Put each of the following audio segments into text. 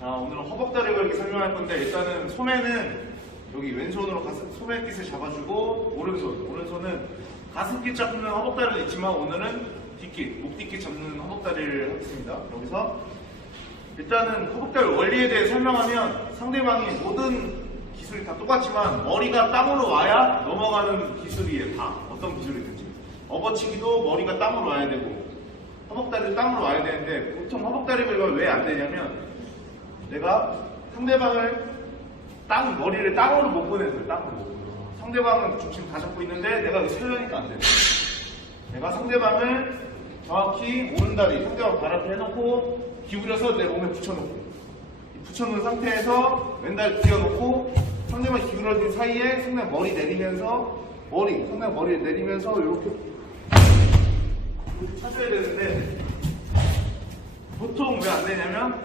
자, 오늘은 허벅다리 걸기 설명할 건데, 일단은 소매는 여기 왼손으로 소매깃을 잡아주고, 오른손은 가슴깃 잡는 허벅다리도 있지만, 오늘은 뒷깃, 목뒷깃 잡는 허벅다리를 하겠습니다. 여기서 일단은 허벅다리 원리에 대해 설명하면, 상대방이 모든 기술이 다 똑같지만 머리가 땅으로 와야 넘어가는 기술이에요. 다 어떤 기술이든지. 업어치기도 머리가 땅으로 와야 되고, 허벅다리도 땅으로 와야 되는데, 보통 허벅다리 걸기가 왜 안 되냐면, 내가 상대방을 머리를 땅으로 못 보내줘요. 땅으로 못 보내줘요. 상대방은 중심 다 잡고 있는데 내가 여기 세우니까 안 돼요. 내가 상대방을 정확히 오른다리, 상대방 발 앞에 해놓고 기울여서 내 몸에 붙여놓고, 붙여놓은 상태에서 왼다리 기어놓고 상대방이 기울어진 사이에 상대방 머리 내리면서 상대방 머리를 내리면서 이렇게 쳐줘야 되는데, 보통 왜 안 되냐면,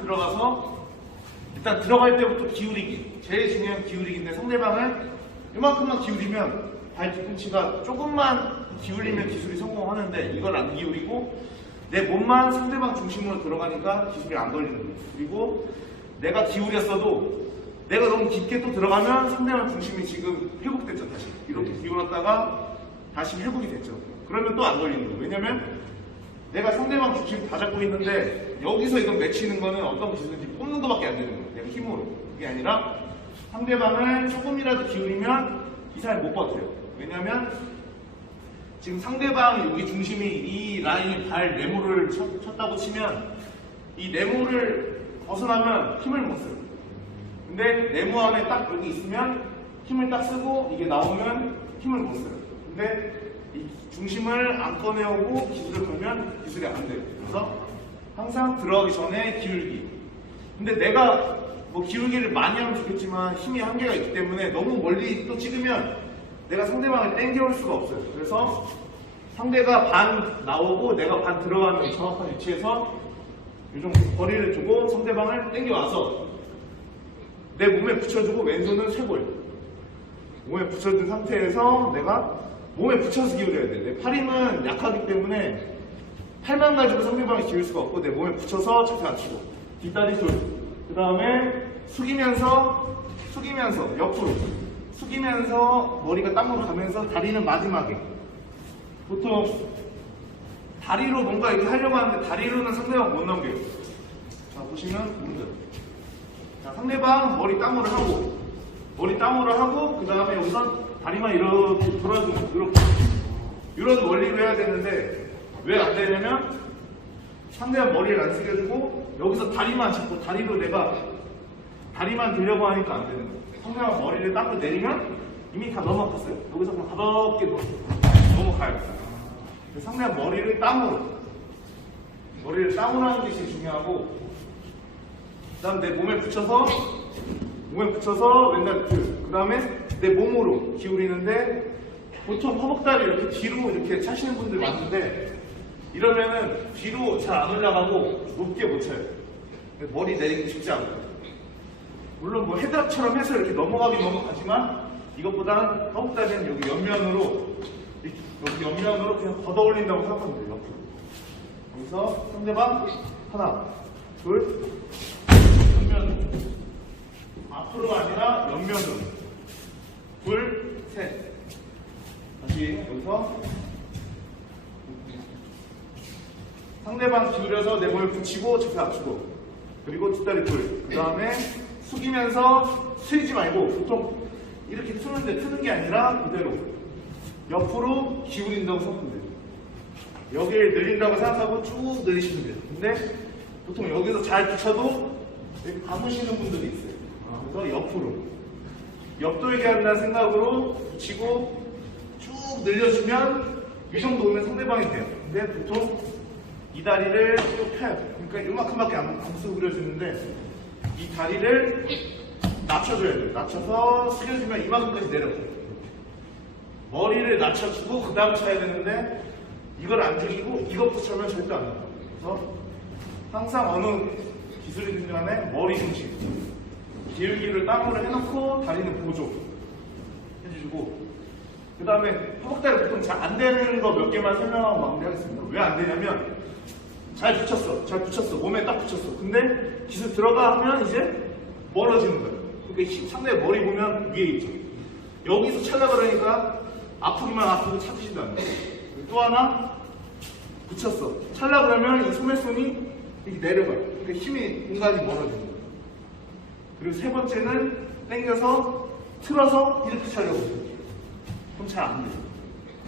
일단 들어갈 때부터 기울이기, 제일 중요한 기울이기인데, 상대방을 이만큼만 기울이면 발 뒤꿈치가 조금만 기울이면 기술이 성공하는데, 이걸 안 기울이고 내 몸만 상대방 중심으로 들어가니까 기술이 안 걸리는 거예요. 그리고 내가 기울였어도 내가 너무 깊게 또 들어가면 상대방 중심이 지금 회복됐죠. 다시 이렇게 기울었다가 다시 회복이 됐죠. 그러면 또 안 걸리는 거예요. 왜냐면 내가 상대방 중심 다 잡고 있는데, 여기서 이건 맺히는 거는 어떤 기술인지 뽑는 것밖에 안 되는 거예요. 내가 힘으로. 그게 아니라 상대방을 조금이라도 기울이면 이 사람이 못 버텨요. 왜냐면 지금 상대방 여기 중심이 이 라인이 발 네모를 쳤다고 치면, 이 네모를 벗어나면 힘을 못 써요. 근데 네모 안에 딱 여기 있으면 힘을 딱 쓰고, 이게 나오면 힘을 못 써요. 근데 이 중심을 안 꺼내오고 기술을 걸면 기술이 안 돼요. 그래서 항상 들어가기 전에 기울기. 근데 내가 뭐 기울기를 많이 하면 좋겠지만 힘이 한계가 있기 때문에 너무 멀리 또 찍으면 내가 상대방을 당겨올 수가 없어요. 그래서 상대가 반 나오고 내가 반 들어가는 정확한 위치에서 이 정도 거리를 두고 상대방을 당겨와서 내 몸에 붙여주고, 왼손은 쇄골 몸에 붙여준 상태에서 내가 몸에 붙여서 기울여야 돼. 내 팔 힘은 약하기 때문에 팔만 가지고 상대방을 기울 수가 없고, 내 몸에 붙여서 자세 낮추고, 뒷다리 돌, 그 다음에 숙이면서 옆으로 숙이면서 머리가 땅으로 가면서, 다리는 마지막에. 보통 다리로 뭔가 이렇게 하려고 하는데 다리로는 상대방 못 넘겨요. 자, 보시면 문제. 자, 상대방 머리 땅으로 하고 그 다음에 여기서 다리만 이렇게 돌아주고, 이런 원리로 해야 되는데, 왜 안 되냐면 상대방 머리를 안 숙여주고 여기서 다리만 잡고, 다리로 내가 다리만 들려고 하니까 안 되는 거예요. 상대방 머리를 땅으로 내리면 이미 다 넘어갔어요. 여기서 그냥 가볍게 넘어가요. 상대방 머리를 땅으로 하는 게 제일 중요하고, 그 다음 내 몸에 붙여서 왼다리 그 다음에 내 몸으로 기울이는데, 보통 허벅다리 이렇게 뒤로 이렇게 차시는 분들 많은데, 이러면은 뒤로 잘 안 올라가고 높게 못 차요. 머리 내리기 쉽지 않아요. 물론 뭐 헤드락처럼 해서 이렇게 넘어가지만, 이것보다는 허벅다리는 여기 옆면으로 그냥 걷어 올린다고 생각하면 돼요. 옆으로. 여기서 상대방 하나, 둘, 옆면으로. 앞으로가 아니라 옆면으로. 둘, 셋. 다시 여기서 상대방 기울여서 내 몸에 붙이고 자세 낮추고, 그리고 뒷다리 돌. 그 다음에 숙이면서 트이지 말고, 보통 이렇게 트는 게 아니라 그대로 옆으로 기울인다고 생각하면 돼요. 여기를 늘린다고 생각하고 쭉 늘리시면 돼요. 근데 보통 여기서 잘 붙여도 이렇게 감으시는 분들이 있어요. 그래서 옆돌게 한다는 생각으로 붙이고 쭉 늘려주면 이 정도면 상대방이 돼요. 근데 보통 이 다리를 쭉 펴요. 그러니까 이만큼밖에 안 쓰고 그려주는데, 이 다리를 낮춰줘야 돼요. 낮춰서 숙여주면 이만큼까지 내려가요. 머리를 낮춰주고 그 다음 쳐야 되는데, 이걸 안 죽이고 이것부터 차면 절대 안 돼요. 그래서 항상 어느 기술이든 간에 머리 중심, 기울기를 땅으로 해놓고 다리는 보조 해주시고, 그 다음에 허벅다리 보통 잘 안 되는 거 몇 개만 설명하고 마무리하겠습니다. 왜 안 되냐면, 잘 붙였어. 몸에 딱 붙였어. 근데 기술 들어가 하면 이제 멀어지는 거예요. 그러니까 상대 머리 보면 위에 있죠. 여기서 찰라 그러니까 아프기만 아프고 찾으지도 않아요. 또 하나 붙였어. 찰라 그러면 이 소매손이 이렇게 내려가요. 그러니까 힘이 공간이 멀어지는 거예요. 그리고 세 번째는 당겨서 틀어서 이렇게 차려고 해요. 그럼 잘 안 돼요.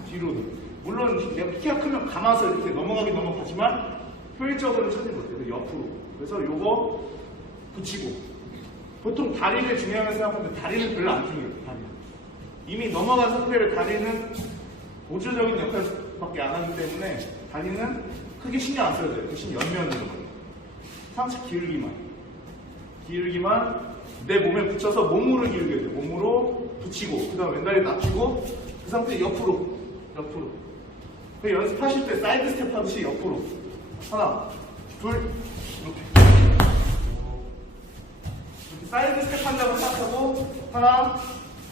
뒤로는. 물론 내가 키가 크면 감아서 이렇게 넘어가긴 넘어가지만 효율적으로는 찾지 못해요. 옆으로. 그래서 요거 붙이고. 보통 다리를 중요하게 생각하는데 다리는 별로 안 중요해요. 다리는. 이미 넘어간 상태를 다리는 보조적인 역할밖에 안 하기 때문에 다리는 크게 신경 안 써도 돼요. 대신 옆면으로. 상체 기울기만 내 몸에 붙여서 몸으로 기울여야 돼요. 몸으로 붙이고 그 다음 왼다리 낮추고 그 상태 옆으로 그 연습하실 때 사이드 스텝 하듯이 옆으로 하나 둘 이렇게 사이드 스텝 한다고 생각하고 하나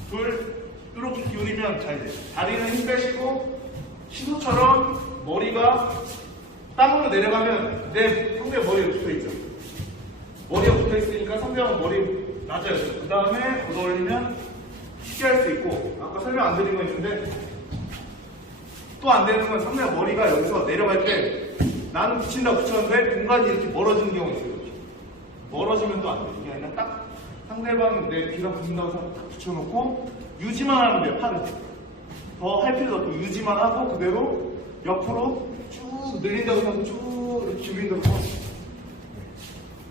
둘 이렇게 기울이면 잘 돼요. 다리는 힘 빼시고 시소처럼 머리가 땅으로 내려가면 내 상대 머리에 붙어있죠. 머리가 붙어있으니까 상대방 머리 낮아요. 그 다음에 걷어 올리면 쉽게 할 수 있고 아까 설명 안 드린 거 있는데 또 안 되는 건 상대방 머리가 여기서 내려갈 때 나는 붙였는데 공간이 이렇게 멀어지는 경우가 있어요. 이렇게. 멀어지면 또 안 돼요. 이게 아니라 딱 상대방 내 귀가 붙는다고 해서 딱 붙여놓고 유지만 하면 돼요. 팔을 더 할 필요도 없고 유지만 하고 그대로 옆으로 쭉 늘린다고 생각하고 쭉 이렇게 기울인다고 생각하고.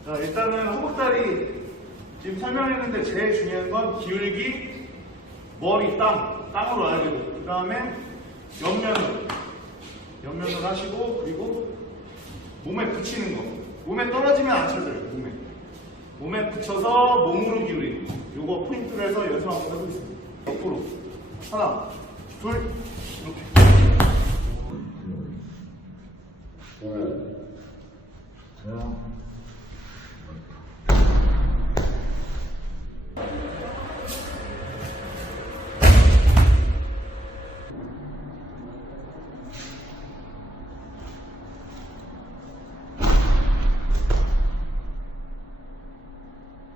자, 일단은 허벅다리 지금 설명했는데 제일 중요한 건 기울기, 머리, 땅으로 알게 되고 그 다음에 옆면을 하시고 그리고 몸에 붙이는 거. 몸에 떨어지면 안 쳐져요. 몸에 붙여서 몸으로 기울이는 거. 요거 포인트로 해서 연습 한번 해보겠습니다. 옆으로 하나 둘 이렇게 오.